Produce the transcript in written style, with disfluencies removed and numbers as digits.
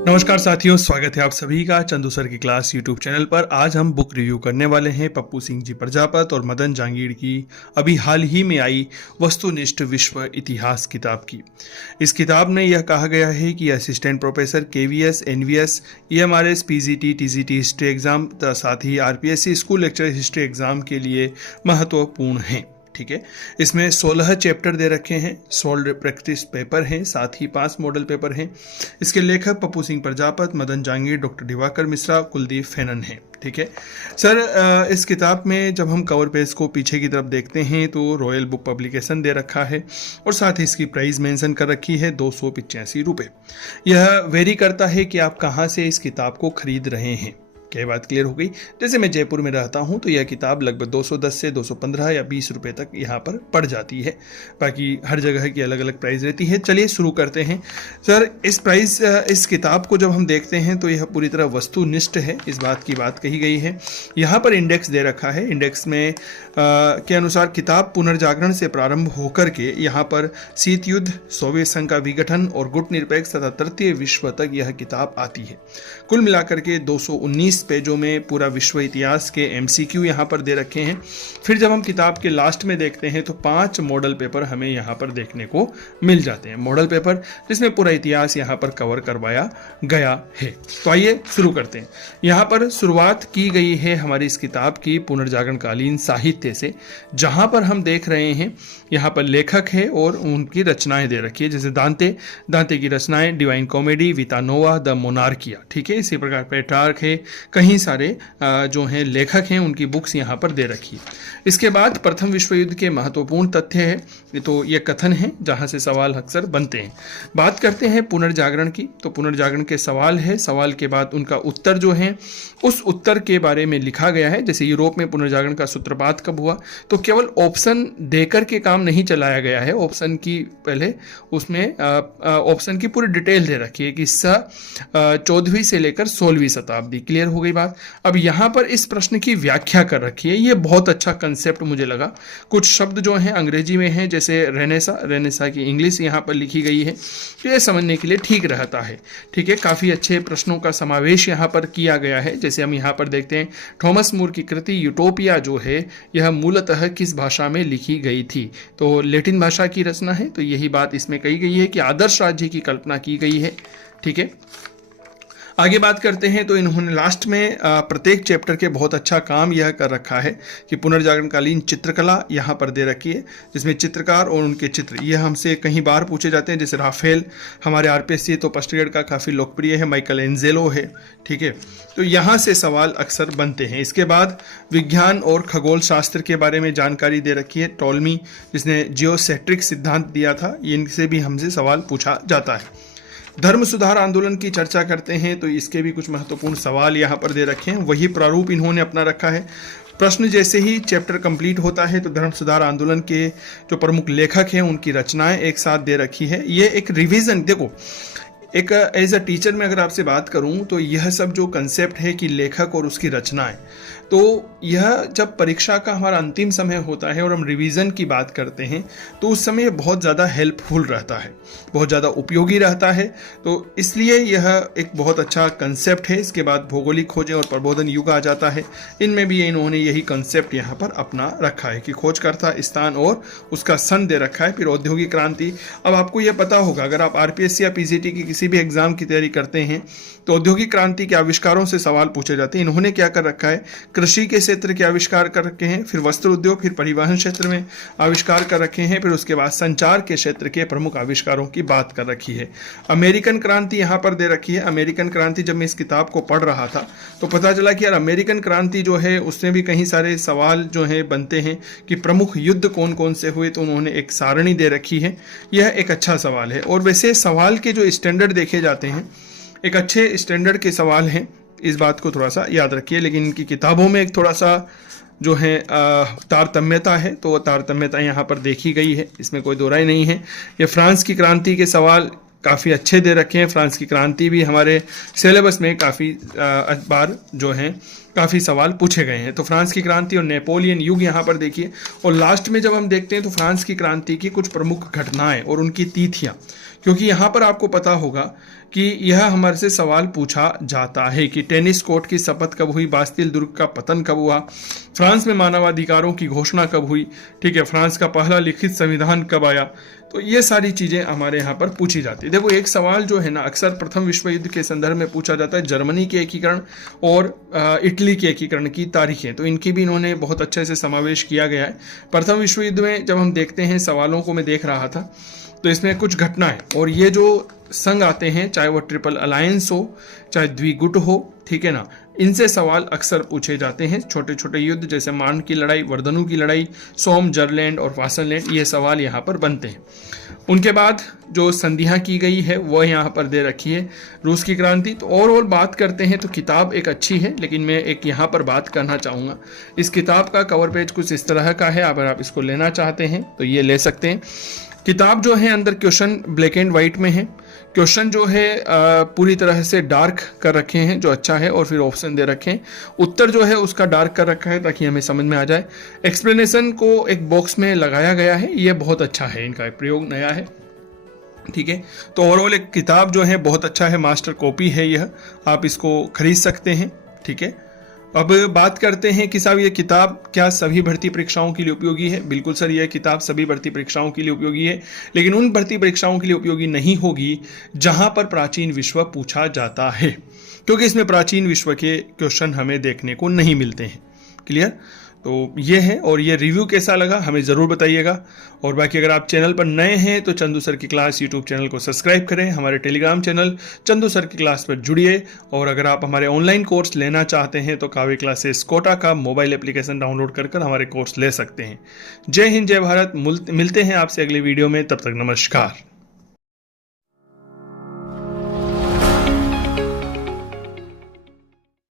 नमस्कार साथियों, स्वागत है आप सभी का चंदू सर की क्लास यूट्यूब चैनल पर। आज हम बुक रिव्यू करने वाले हैं पप्पू सिंह जी प्रजापत और मदन जांगीड़ की अभी हाल ही में आई वस्तुनिष्ठ विश्व इतिहास किताब की। इस किताब में यह कहा गया है कि assistant professor KVS, NVS, EMRS, PGT, TGT history exam, साथ ही RPSC school lecture history exam के लिए महत्वपूर्ण हैं। ठीक है, इसमें 16 चैप्टर दे रखे हैं, 16 प्रैक्टिस पेपर हैं, साथ ही 5 मॉडल पेपर हैं। इसके लेखक पप्पू सिंह प्रजापत, मदन जांगीड़, डॉक्टर दिवाकर मिश्रा, कुलदीप फेनन हैं। ठीक है सर, इस किताब में जब हम कवर पेज को पीछे की तरफ देखते हैं तो रॉयल बुक पब्लिकेशन दे रखा है और साथ ही इसकी प्राइस मेंशन कर रखी है 285 रुपये। यह वेरी करता है कि आप कहाँ से इस किताब को खरीद रहे हैं। क्या बात क्लियर हो गई? जैसे मैं जयपुर में रहता हूँ तो यह किताब लगभग 210 से 215 या 20 रुपए तक यहाँ पर पड़ जाती है। बाकी हर जगह की अलग अलग प्राइस रहती है। चलिए शुरू करते हैं। सर, इस किताब को जब हम देखते हैं तो यह पूरी तरह वस्तुनिष्ठ है, इस बात की बात कही गई है। यहाँ पर इंडेक्स दे रखा है। इंडेक्स में के अनुसार किताब पुनर्जागरण से प्रारंभ होकर के यहाँ पर शीत युद्ध, सोवियत संघ का विघटन और गुट निरपेक्ष तथा तृतीय विश्व तक यह किताब आती है। कुल मिलाकर के 219 पेजों में पूरा विश्व इतिहास के एमसीक्यू यहाँ पर दे रखे हैं। फिर जब हम किताब के लास्ट में देखते हैं तो 5 मॉडल पेपर हमें यहाँ पर देखने को मिल जाते हैं। मॉडल पेपर जिसमें पूरा इतिहास यहाँ पर कवर करवाया गया है। तो आइए शुरू करते हैं। यहाँ पर शुरुआत की गई है हमारी इस किताब की पुनर्जागरण कालीन साहित्य से, जहाँ पर हम देख रहे हैं यहाँ पर लेखक है और उनकी रचनाएं दे रखी है। जैसे दांते की रचनाएं, डिवाइन कॉमेडी, विता नोवा, द मोनार्किया। ठीक है, इसी प्रकार पेट्रार्क है, कहीं सारे जो हैं लेखक हैं उनकी बुक्स यहाँ पर दे रखी है। इसके बाद प्रथम विश्व युद्ध के महत्वपूर्ण तथ्य है, तो ये कथन है जहाँ से सवाल अक्सर बनते हैं। बात करते हैं पुनर्जागरण की, तो पुनर्जागरण के सवाल है, सवाल के बाद उनका उत्तर जो है उस उत्तर के बारे में लिखा गया है। जैसे यूरोप में पुनर्जागरण का सूत्रपात कब हुआ, तो केवल ऑप्शन देकर के काम नहीं चलाया गया है। ऑप्शन की पहले उसमें ऑप्शन की पूरी डिटेल दे रखी है कि 14वीं से लेकर 16वीं शताब्दी। क्लियर हो गई बात। अब यहाँ पर इस प्रश्न की व्याख्या कर रखी है। ये बहुत अच्छा कंसेप्ट मुझे लगा। कुछ शब्द जो हैं अंग्रेजी में हैं, जैसे रेनेसा की इंग्लिश यहाँ पर लिखी गई है, तो ये समझने के लिए ठीक रहता है। ठीक है, काफ़ी अच्छे प्रश्नों का समावेश यहाँ पर किया गया है। जैसे हम यहाँ पर देखते हैं थॉमस मूर की कृति यूटोपिया जो है यह मूलतः किस भाषा में लिखी गई थी, तो लैटिन भाषा की रचना है। तो यही बात इसमें कही गई है कि आदर्श राज्य की कल्पना की गई है। ठीक है, आगे बात करते हैं तो इन्होंने लास्ट में प्रत्येक चैप्टर के बहुत अच्छा काम यह कर रखा है कि पुनर्जागरणकालीन चित्रकला यहाँ पर दे रखी है, जिसमें चित्रकार और उनके चित्र यह हमसे कहीं बार पूछे जाते हैं। जैसे राफेल हमारे आरपीएससी तो फर्स्ट ग्रेड का काफ़ी लोकप्रिय है, माइकल एंजेलो है। ठीक है, तो यहाँ से सवाल अक्सर बनते हैं। इसके बाद विज्ञान और खगोल शास्त्र के बारे में जानकारी दे रखी है। टॉलमी जिसने जियोसेंट्रिक सिद्धांत दिया था, इनसे भी हमसे सवाल पूछा जाता है। धर्म सुधार आंदोलन की चर्चा करते हैं तो इसके भी कुछ महत्वपूर्ण सवाल यहाँ पर दे रखे हैं। वही प्रारूप इन्होंने अपना रखा है। प्रश्न जैसे ही चैप्टर कंप्लीट होता है तो धर्म सुधार आंदोलन के जो प्रमुख लेखक हैं उनकी रचनाएं एक साथ दे रखी है। ये एक रिवीजन, देखो एक एज अ टीचर में अगर आपसे बात करूं तो यह सब जो कंसेप्ट है कि लेखक और उसकी रचनाएं, तो यह जब परीक्षा का हमारा अंतिम समय होता है और हम रिवीजन की बात करते हैं तो उस समय ये बहुत ज़्यादा हेल्पफुल रहता है, बहुत ज़्यादा उपयोगी रहता है। तो इसलिए यह एक बहुत अच्छा कंसेप्ट है। इसके बाद भौगोलिक खोजें और प्रबोधन युग आ जाता है। इनमें भी इन्होंने यही कंसेप्ट यहाँ पर अपना रखा है कि खोजकर्ता, स्थान और उसका सन दे रखा है। फिर औद्योगिक क्रांति, अब आपको यह पता होगा अगर आप आरपीएससी या पीजीटी की किसी भी एग्जाम की तैयारी करते हैं तो औद्योगिक क्रांति के आविष्कारों से सवाल पूछे जाते हैं। इन्होंने क्या कर रखा है, कृषि के क्षेत्र के आविष्कार कर रखे हैं, फिर वस्त्र उद्योग, फिर परिवहन क्षेत्र में आविष्कार कर रखे हैं, फिर उसके बाद संचार के क्षेत्र के प्रमुख आविष्कारों की बात कर रखी है। अमेरिकन क्रांति यहाँ पर दे रखी है। अमेरिकन क्रांति जब मैं इस किताब को पढ़ रहा था तो पता चला कि यार अमेरिकन क्रांति जो है उसमें भी कहीं सारे सवाल जो है बनते हैं कि प्रमुख युद्ध कौन कौन से हुए, तो उन्होंने एक सारणी दे रखी है। यह एक अच्छा सवाल है। और वैसे सवाल के जो स्टैंडर्ड देखे जाते हैं, एक अच्छे स्टैंडर्ड के सवाल हैं, इस बात को थोड़ा सा याद रखिए। लेकिन इनकी किताबों में एक थोड़ा सा जो है तारतम्यता है, तो तारतम्यता यहाँ पर देखी गई है, इसमें कोई दो राय नहीं है। ये फ्रांस की क्रांति के सवाल काफ़ी अच्छे दे रखे हैं। फ्रांस की क्रांति भी हमारे सिलेबस में काफ़ी बार जो है काफ़ी सवाल पूछे गए हैं। तो फ्रांस की क्रांति और नेपोलियन युग यहाँ पर देखिए। और लास्ट में जब हम देखते हैं तो फ्रांस की क्रांति की कुछ प्रमुख घटनाएं और उनकी तिथियाँ, क्योंकि यहाँ पर आपको पता होगा कि यह हमारे से सवाल पूछा जाता है कि टेनिस कोर्ट की शपथ कब हुई, बास्तिल दुर्ग का पतन कब हुआ, फ्रांस में मानवाधिकारों की घोषणा कब हुई, ठीक है, फ्रांस का पहला लिखित संविधान कब आया। तो ये सारी चीज़ें हमारे यहाँ पर पूछी जाती है। देखो, एक सवाल जो है ना अक्सर प्रथम विश्व युद्ध के संदर्भ में पूछा जाता है, जर्मनी के एकीकरण और इटली के एकीकरण की तारीखें, तो इनकी भी इन्होंने बहुत अच्छे से समावेश किया गया है। प्रथम विश्व युद्ध में जब हम देखते हैं सवालों को मैं देख रहा था, तो इसमें कुछ घटनाएं और ये जो संघ आते हैं, चाहे वो ट्रिपल अलायंस हो, चाहे द्विगुट हो, ठीक है ना, इनसे सवाल अक्सर पूछे जाते हैं। छोटे छोटे युद्ध जैसे मान की लड़ाई, वर्दनु की लड़ाई, सोम, जरलैंड और वासनलैंड, ये सवाल यहाँ पर बनते हैं। उनके बाद जो संधियाँ की गई है वह यहाँ पर दे रखी है, रूस की क्रांति। तो ओवरऑल बात करते हैं तो किताब एक अच्छी है, लेकिन मैं एक यहाँ पर बात करना चाहूँगा। इस किताब का कवर पेज कुछ इस तरह का है, अगर आप इसको लेना चाहते हैं तो ये ले सकते हैं। किताब जो है अंदर क्वेश्चन ब्लैक एंड वाइट में है, क्वेश्चन जो है पूरी तरह से डार्क कर रखे हैं जो अच्छा है, और फिर ऑप्शन दे रखे हैं। उत्तर जो है उसका डार्क कर रखा है ताकि हमें समझ में आ जाए। एक्सप्लेनेशन को एक बॉक्स में लगाया गया है, ये बहुत अच्छा है, इनका प्रयोग नया है, ठीक है। तो ओवरऑल एक किताब जो है बहुत अच्छा है, मास्टर कॉपी है यह, आप इसको खरीद सकते हैं, ठीक है। अब बात करते हैं कि साहब ये किताब क्या सभी भर्ती परीक्षाओं के लिए उपयोगी है। बिल्कुल सर, यह किताब सभी भर्ती परीक्षाओं के लिए उपयोगी है, लेकिन उन भर्ती परीक्षाओं के लिए उपयोगी नहीं होगी जहां पर प्राचीन विश्व पूछा जाता है, क्योंकि इसमें प्राचीन विश्व के क्वेश्चन हमें देखने को नहीं मिलते हैं। क्लियर? तो ये है, और ये रिव्यू कैसा लगा हमें ज़रूर बताइएगा। और बाकी अगर आप चैनल पर नए हैं तो चंदू सर की क्लास यूट्यूब चैनल को सब्सक्राइब करें, हमारे टेलीग्राम चैनल चंदू सर की क्लास पर जुड़िए, और अगर आप हमारे ऑनलाइन कोर्स लेना चाहते हैं तो काव्य क्लासेस कोटा का मोबाइल एप्लीकेशन डाउनलोड कर हमारे कोर्स ले सकते हैं। जय हिंद, जय भारत। मिलते हैं आपसे अगले वीडियो में, तब तक नमस्कार।